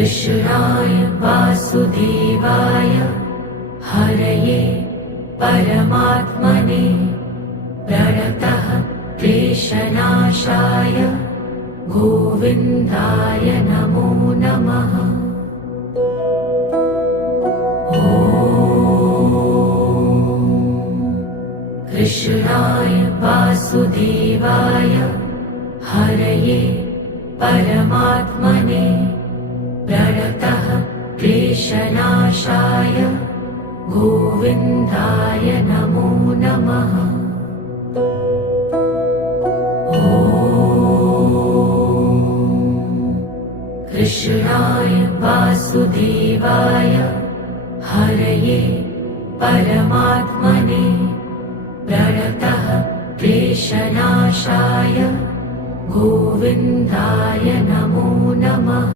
कृष्णाय वासुदेवाय हरये परमात्मने प्रणतः क्लेशनाशाय गोविन्दाय नमो नमः। कृष्णाय वासुदेवाय हरये परमात्मने प्रणतः क्लेशनाशाय गोविन्दाय नमो नमः। कृष्णाय वासुदेवाय हरये परमात्मने प्रणतः क्लेशनाशाय गोविन्दाय नमो नमः।